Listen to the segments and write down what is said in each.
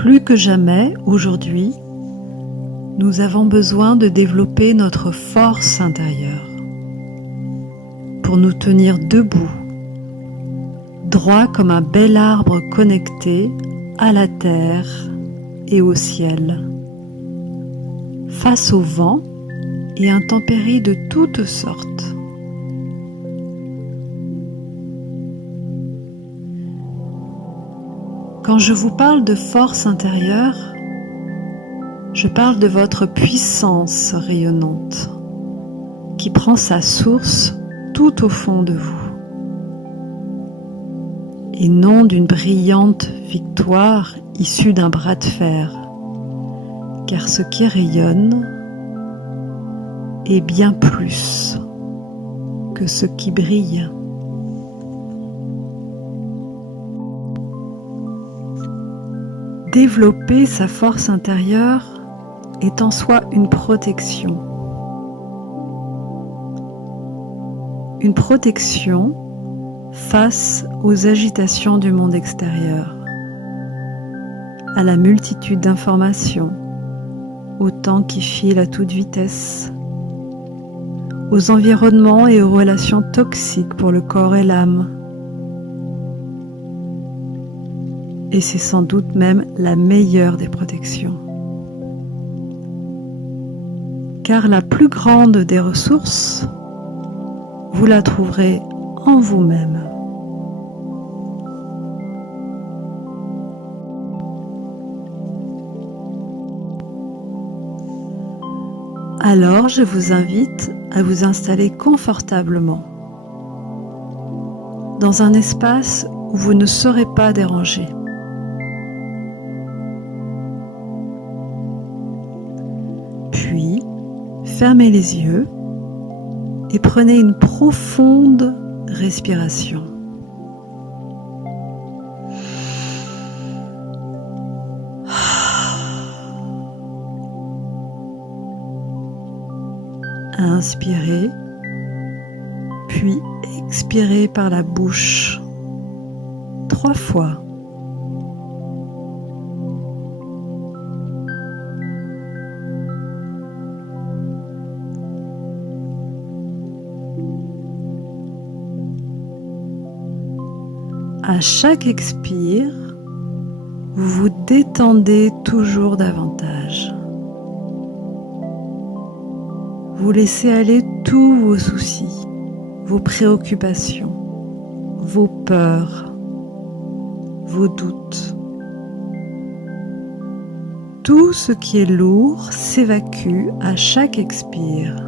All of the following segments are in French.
Plus que jamais, aujourd'hui, nous avons besoin de développer notre force intérieure pour nous tenir debout, droit comme un bel arbre connecté à la terre et au ciel, face au vent et intempéries de toutes sortes. Quand je vous parle de force intérieure, je parle de votre puissance rayonnante qui prend sa source tout au fond de vous et non d'une brillante victoire issue d'un bras de fer, car ce qui rayonne est bien plus que ce qui brille. Développer sa force intérieure est en soi une protection. Une protection face aux agitations du monde extérieur, à la multitude d'informations, au temps qui file à toute vitesse, aux environnements et aux relations toxiques pour le corps et l'âme. Et c'est sans doute même la meilleure des protections. Car la plus grande des ressources, vous la trouverez en vous-même. Alors, je vous invite à vous installer confortablement dans un espace où vous ne serez pas dérangé. Puis, fermez les yeux et prenez une profonde respiration. Inspirez, puis expirez par la bouche 3 fois. À chaque expire, vous vous détendez toujours davantage. Vous laissez aller tous vos soucis, vos préoccupations, vos peurs, vos doutes. Tout ce qui est lourd s'évacue à chaque expire.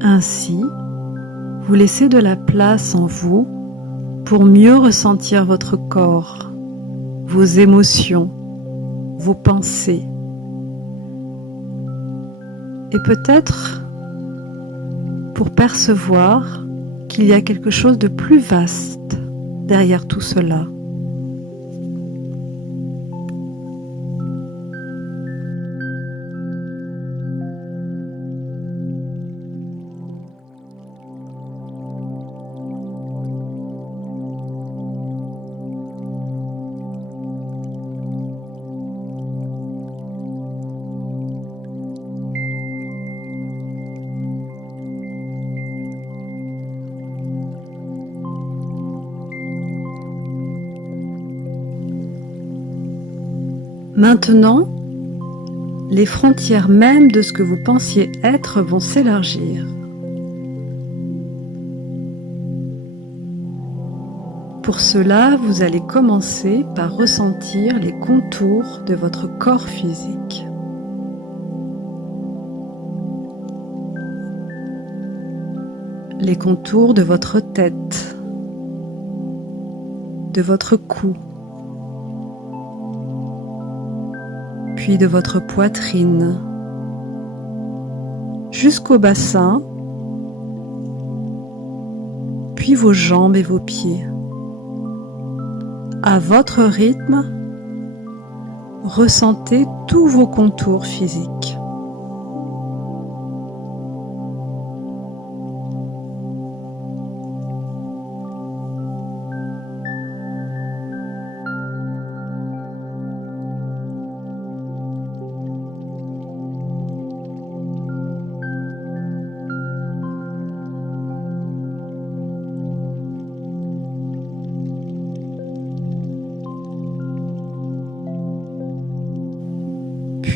Ainsi, vous laissez de la place en vous pour mieux ressentir votre corps, vos émotions, vos pensées. Et peut-être pour percevoir qu'il y a quelque chose de plus vaste derrière tout cela. Maintenant, les frontières même de ce que vous pensiez être vont s'élargir. Pour cela, vous allez commencer par ressentir les contours de votre corps physique. Les contours de votre tête, de votre cou, puis de votre poitrine, jusqu'au bassin, puis vos jambes et vos pieds, À votre rythme, ressentez tous vos contours physiques.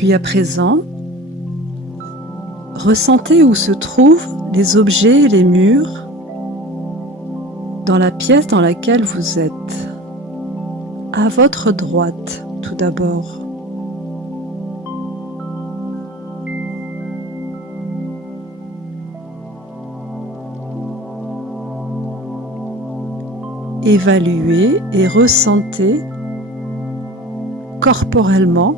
Puis à présent, ressentez où se trouvent les objets et les murs dans la pièce dans laquelle vous êtes. À votre droite, tout d'abord. Évaluez et ressentez corporellement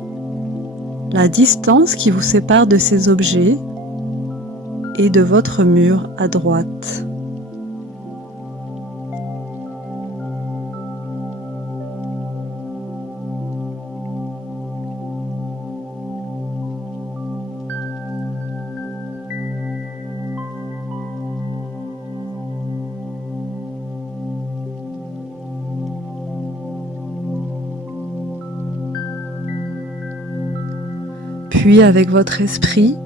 la distance qui vous sépare de ces objets et de votre mur à droite. Puis avec votre esprit,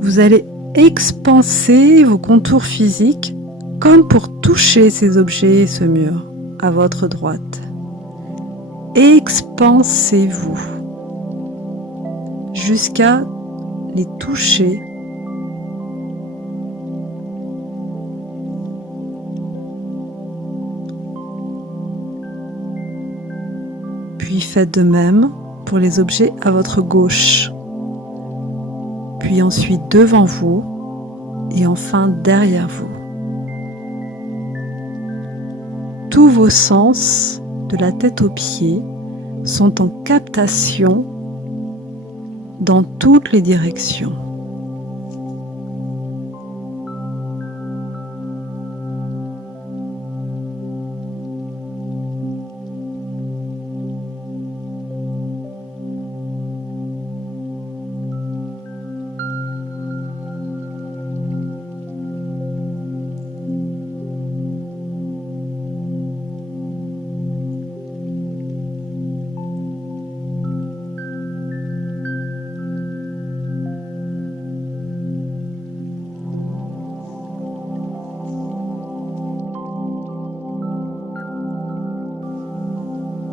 vous allez expanser vos contours physiques comme pour toucher ces objets et ce mur à votre droite. Expansez-vous jusqu'à les toucher. Puis faites de même pour les objets à votre gauche, puis ensuite devant vous et enfin derrière vous. Tous vos sens, de la tête aux pieds, sont en captation dans toutes les directions.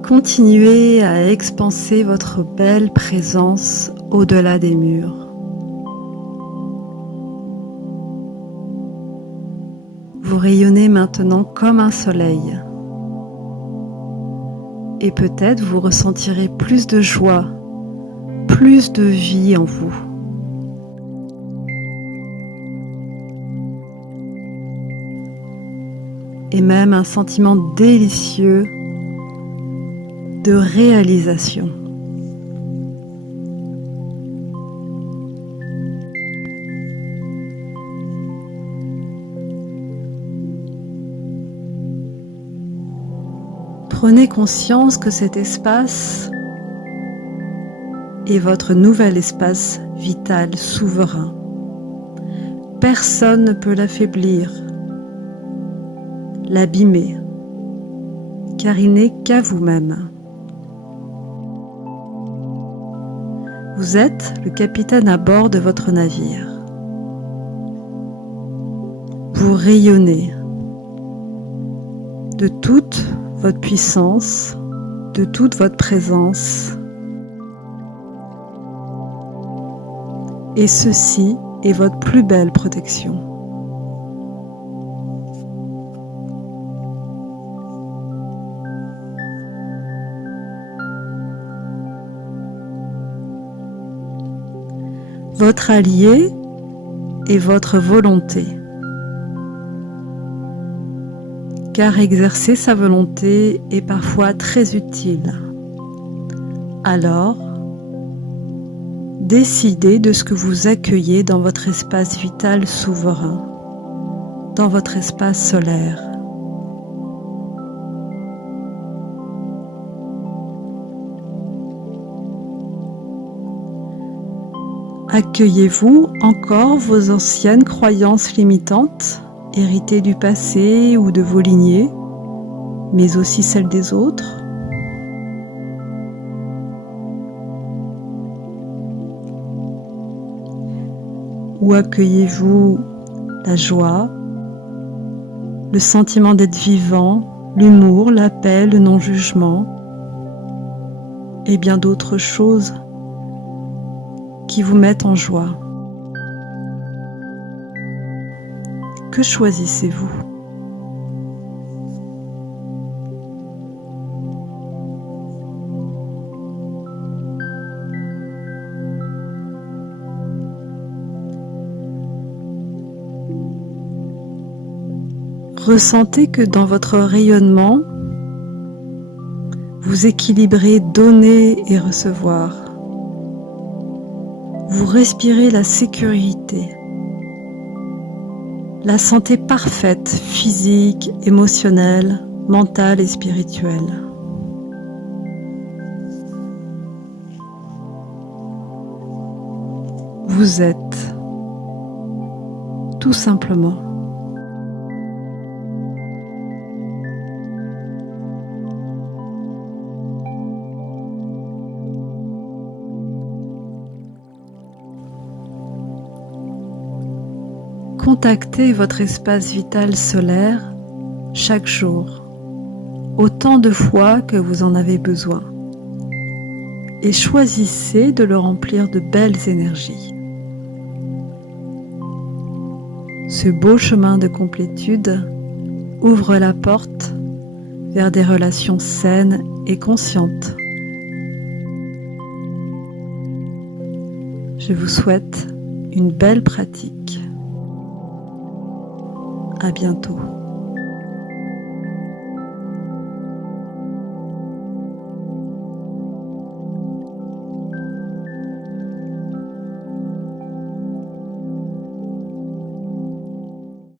Continuez à expanser votre belle présence au-delà des murs. Vous rayonnez maintenant comme un soleil. Et peut-être vous ressentirez plus de joie, plus de vie en vous. Et même un sentiment délicieux de réalisation. Prenez conscience que cet espace est votre nouvel espace vital souverain. Personne ne peut l'affaiblir, l'abîmer, car il n'est qu'à vous-même. Vous êtes le capitaine à bord de votre navire. Vous rayonnez de toute votre puissance, de toute votre présence. Et ceci est votre plus belle protection. Votre allié est votre volonté. Car exercer sa volonté est parfois très utile. Alors, décidez de ce que vous accueillez dans votre espace vital souverain, dans votre espace solaire. Accueillez-vous encore vos anciennes croyances limitantes, héritées du passé ou de vos lignées, mais aussi celles des autres? Ou accueillez-vous la joie, le sentiment d'être vivant, l'humour, la paix, le non-jugement et bien d'autres choses qui vous mettent en joie? Que choisissez-vous? Ressentez que dans votre rayonnement, vous équilibrez donner et recevoir. Vous respirez la sécurité, la santé parfaite, physique, émotionnelle, mentale et spirituelle. Vous êtes tout simplement. Contactez votre espace vital solaire chaque jour, autant de fois que vous en avez besoin, et choisissez de le remplir de belles énergies. Ce beau chemin de complétude ouvre la porte vers des relations saines et conscientes. Je vous souhaite une belle pratique. À bientôt.